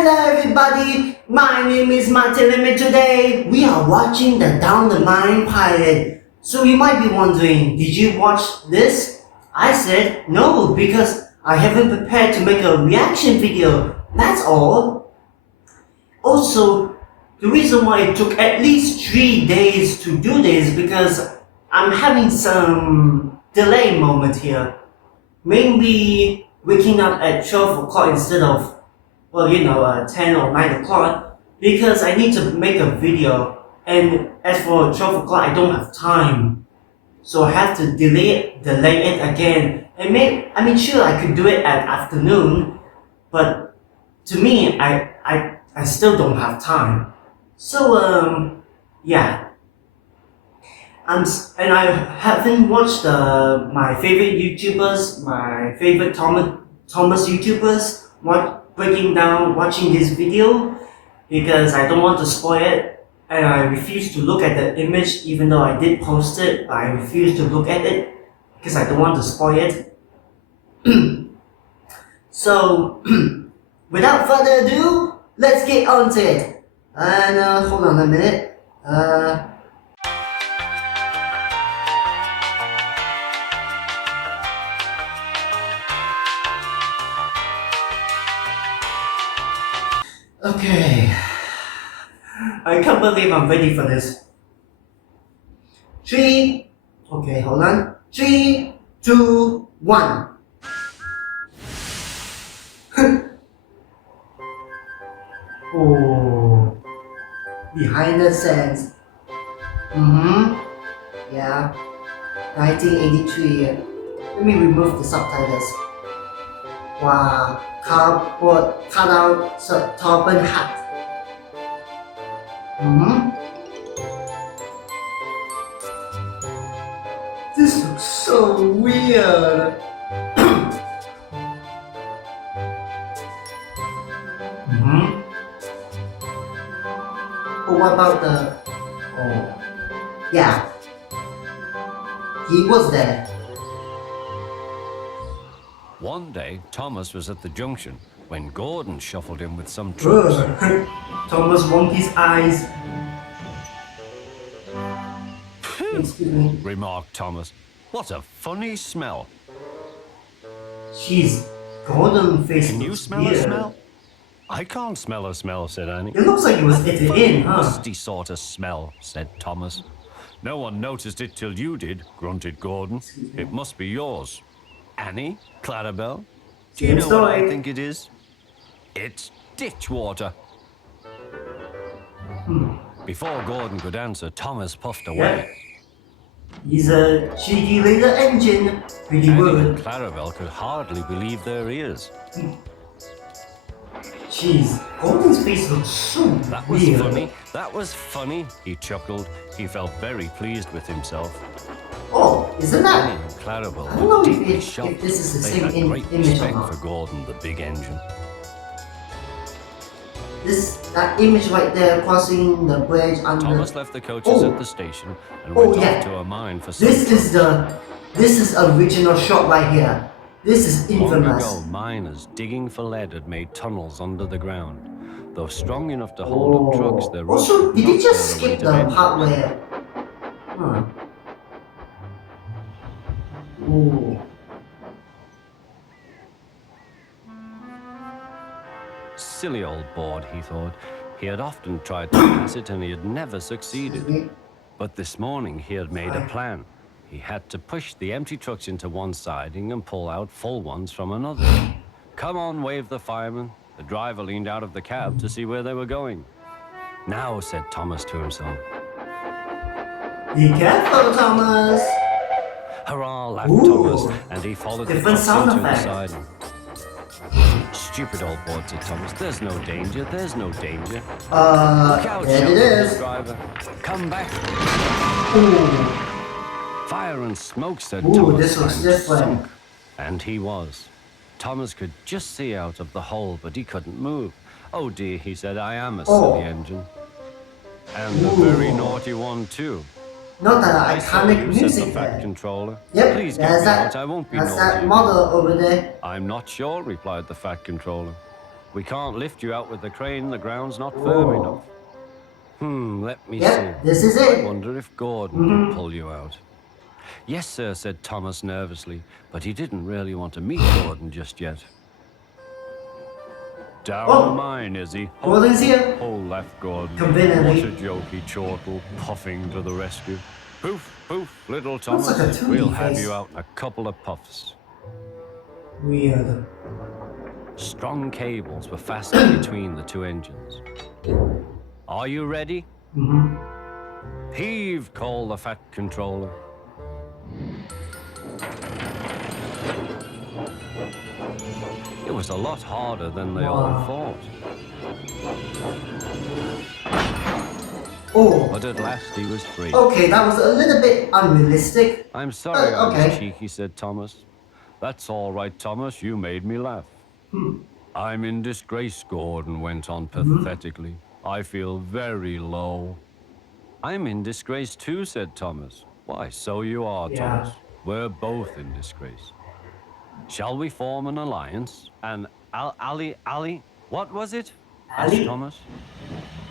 Hello everybody, my name is Martin and today we are watching the Down the Mine pilot. So you might be wondering, did you watch this? I said no because I haven't prepared to make a reaction video, that's all. Also, the reason why it took at least 3 days to do this because I'm having some delay moment here. Mainly waking up at 12 o'clock instead of 10 or 9 o'clock because I need to make a video, and as for 12 o'clock I don't have time, so I have to delay it again. And sure I could do it at afternoon, but to me I still don't have time. So yeah. And I haven't watched my favorite YouTubers, my favorite Thomas YouTubers watching this video because I don't want to spoil it, and I refuse to look at the image even though I did post it. I refuse to look at it because I don't want to spoil it. So without further ado, let's get on to it. And hold on a minute. Okay, I can't believe I'm ready for this. Hold on. 3, 2, 1. Oh, behind the scenes. Yeah, 1983. Let me remove the subtitles. Wow, cardboard cutout turban hat. This looks so weird. Oh, what about the? Oh, yeah, he was there. One day, Thomas was at the junction when Gordon shuffled in with some trucks. Thomas Wonky's eyes. Excuse me. Remarked Thomas. What a funny smell. Jeez, Gordon face. Can you smell weird. a smell? I can't smell a smell, said Annie. It looks like it was eaten in, huh? Musty sort of smell, said Thomas. No one noticed it till you did, grunted Gordon. It must be yours. Annie? Clarabelle? Do you know what I think it is? It's ditch water. Before Gordon could answer, Thomas puffed away. He's a cheeky little engine. Pretty Annie good. and Clarabelle could hardly believe their ears. Jeez, Gordon's face looks so That was weird. funny. That was funny, he chuckled. He felt very pleased with himself. Oh, isn't Annie that? and Clarabelle I don't know were if deeply this shocked. is the They same had great image or respect not. for Gordon, the big engine. That image right there crossing the bridge under. Thomas left the coaches at the station and Oh, went yeah. off to a mine for some This is original shot right here. This is Long infamous. ago, miners digging for lead had made tunnels under the ground. Though strong enough to hold up trucks, their roots Also, would did not he just bear the skip weight of the engines. part where? Huh. Ooh. Silly old board, he thought. He had often tried to pass it and he had never succeeded. But this morning he had made a plan. He had to push the empty trucks into one siding and pull out full ones from another. Come on, waved the fireman. The driver leaned out of the cab to see where they were going. Now, said Thomas to himself. Be careful, Thomas. Hurrah, laughed Ooh. Thomas, and he followed the Different trucks sound into the effect. siding. Stupid old board, said Thomas. There's no danger, there's no danger. Look out, there it shouted is. the driver. Come back. Ooh. Fire and smoke, said Ooh, Thomas. this looks and different. sunk. And he was. Thomas could just see out of the hole, but he couldn't move. Oh dear, he said, I am a silly engine. And a very naughty one, too. Not the I saw iconic you, said music the Fat there. Controller. Yep, Please get there's me that, out, I won't be that's naughty. that model over there. I'm not sure, replied the Fat Controller. We can't lift you out with the crane, the ground's not firm Oh. enough. Let me Yep, see. this is I it. wonder if Gordon could pull you out. Yes, sir, said Thomas nervously, but he didn't really want to meet Gordon just yet. Down Oh. the mine, is he? Gordon's here. Oh, laughed Gordon. Conveniently. What a jokey chortle, puffing to the rescue. Poof, poof, little Looks Thomas. like a 2D We'll have face. you out in a couple of puffs. Weird. Strong cables were fastened between the two engines. Are you ready? Heave, called the fat controller. It was a lot harder than they all Wow. thought. Oh. But at last he was free. Okay, that was a little bit unrealistic. I'm sorry I okay. was cheeky, said Thomas. That's all right, Thomas. You made me laugh. I'm in disgrace, Gordon went on pathetically. I feel very low. I'm in disgrace too, said Thomas. Why, so you are, Yeah. Thomas. We're both in disgrace. Shall we form an alliance? Ali, what was it? asked Ali? Thomas.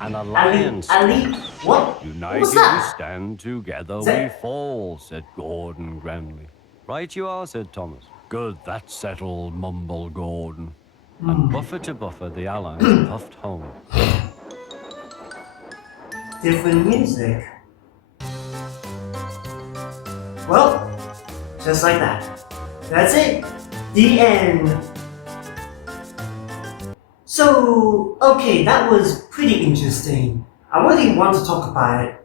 An Ali, alliance. Ali, what? What United was we that? stand, together Is we that- fall, said Gordon grandly. Right you are, said Thomas. Good, that's settled, mumbled Gordon. And buffer to buffer, the allies puffed home. Different music. Well, just like that. That's it. The end. So, okay, that was pretty interesting. I really want to talk about it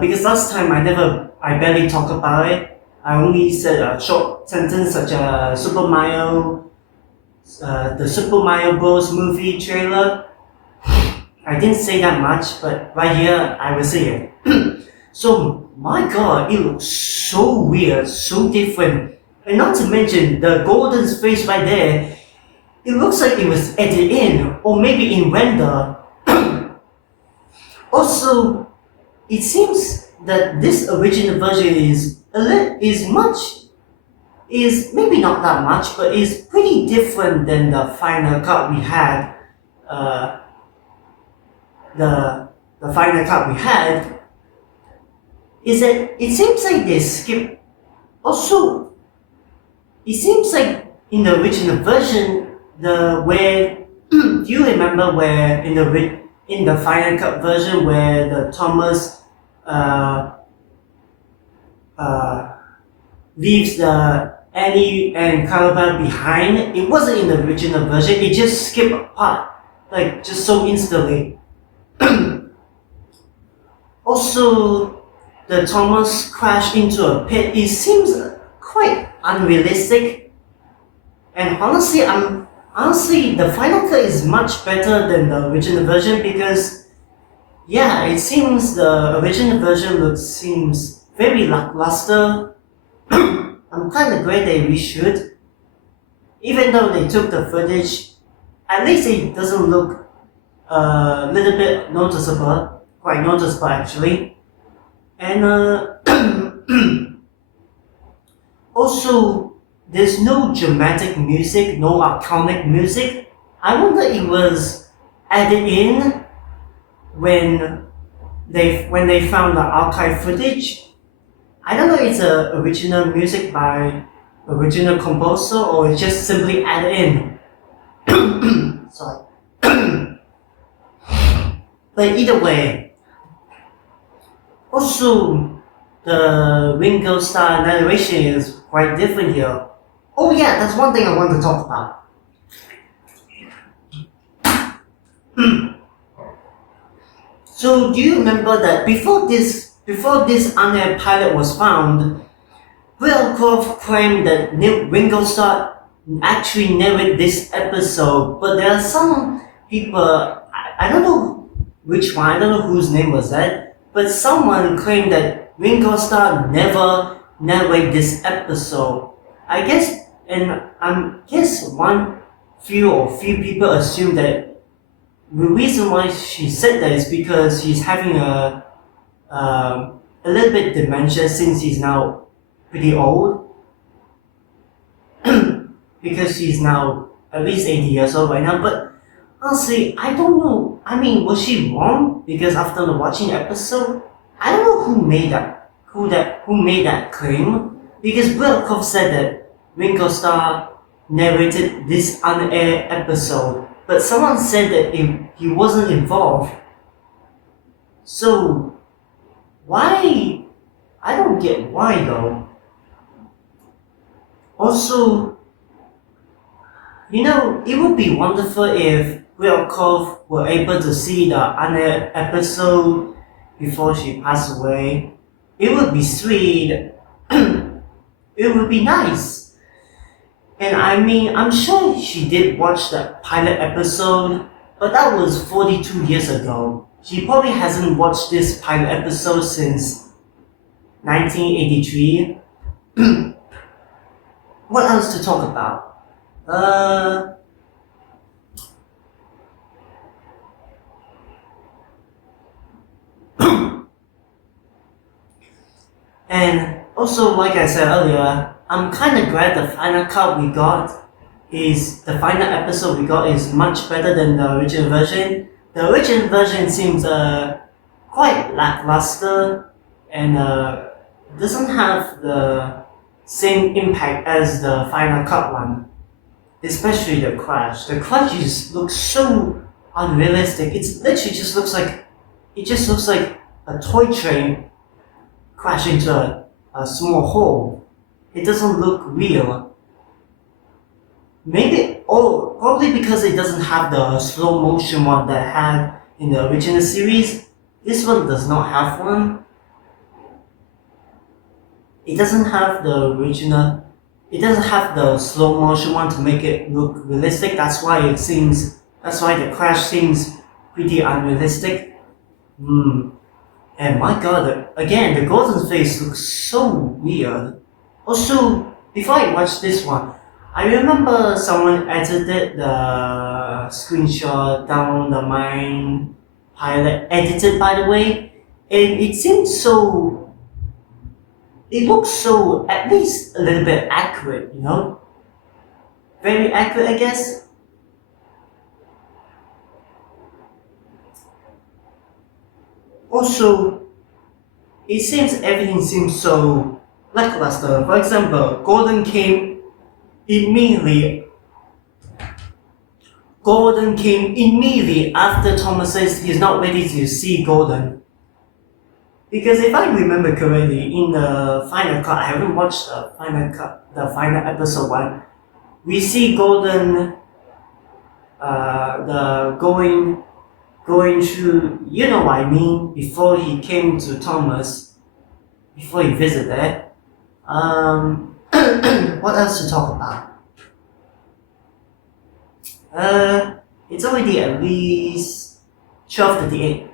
because last time I barely talked about it. I only said a short sentence such as Super Mario, the Super Mario Bros. Movie trailer. I didn't say that much, but right here I will say it. So, my god, it looks so weird, so different. And not to mention, the Gordon's face right there, it looks like it was edited in, or maybe in render. Also, it seems that this original version is maybe not that much, but is pretty different than the final cut we had. The final cut we had is that it seems like they skip. Also, it seems like in the original version, do you remember where in the final cut version where the Thomas leaves the Annie and Calabar behind? It wasn't in the original version. It just skipped a part, like just so instantly. Also, the Thomas crashed into a pit. It seems quite unrealistic. And honestly, the final cut is much better than the original version because, yeah, it seems the original version seems very lackluster. I'm kind of glad they reshoot. Even though they took the footage, at least it doesn't look a little bit noticeable, quite noticeable actually. And also, there's no dramatic music, no iconic music. I wonder it was added in when they found the archive footage. I don't know if it's original music by original composer or it's just simply added in. Sorry. But either way. Also, the Ringo Starr narration is quite different here. Oh yeah, that's one thing I want to talk about. So do you remember that before this unaired pilot was found, Will Croft claimed that Ringo Starr actually narrated this episode, but there are some people, I don't know which one, I don't know whose name was that, but someone claimed that Ringo Starr never narrated this episode. I guess few people assume that the reason why she said that is because he's having a little bit dementia since he's now pretty old. Because he's now at least 80 years old right now. But Honestly, I don't know. I mean, was she wrong? Because after watching the episode, I don't know who made that claim. Because Wilkov said that Ringo Starr narrated this unair episode, but someone said that he wasn't involved. So why? I don't get why though. Also, it would be wonderful if Wilkov were able to see the unair episode before she passed away. It would be sweet. It would be nice. And I mean, I'm sure she did watch the pilot episode, but that was 42 years ago. She probably hasn't watched this pilot episode since 1983. What else to talk about? And also, like I said earlier, I'm kind of glad the final episode we got is much better than the original version. The original version seems quite lackluster and doesn't have the same impact as the final cut one. Especially the crash. The crash just looks so unrealistic. It just looks like a toy train crash into a small hole. It doesn't look real. Probably because it doesn't have the slow motion one that it had in the original series. This one does not have one. It doesn't have the slow motion one to make it look realistic. That's why the crash seems pretty unrealistic. And my god, again, the golden face looks so weird. Also, before I watched this one, I remember someone edited the screenshot down the mine pilot, edited by the way, and it looks so, at least a little bit accurate, Very accurate, I guess. Also, it seems everything seems so lackluster. For example, Gordon came immediately after Thomas says he's not ready to see Gordon. Because if I remember correctly, in the final cut, I haven't watched the final episode one, we see Gordon going through, you know what I mean, before he came to Thomas, before he visited. What else to talk about? It's already at least 12:38.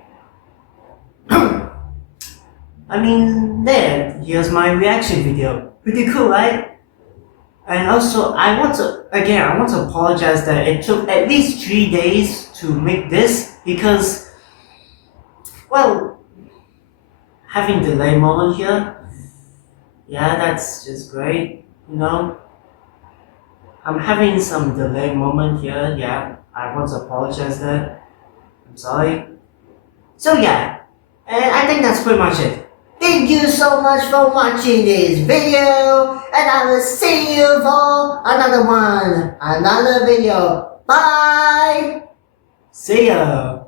I mean, here's my reaction video. Pretty cool, right? And also, I want to apologize that it took at least 3 days to make this because, well, having delay moment here, yeah, that's just great, I'm having some delay moment here, yeah, I want to apologize that. I'm sorry. So yeah, and I think that's pretty much it. Thank you so much for watching this video, and I will see you for another video. Bye! See ya!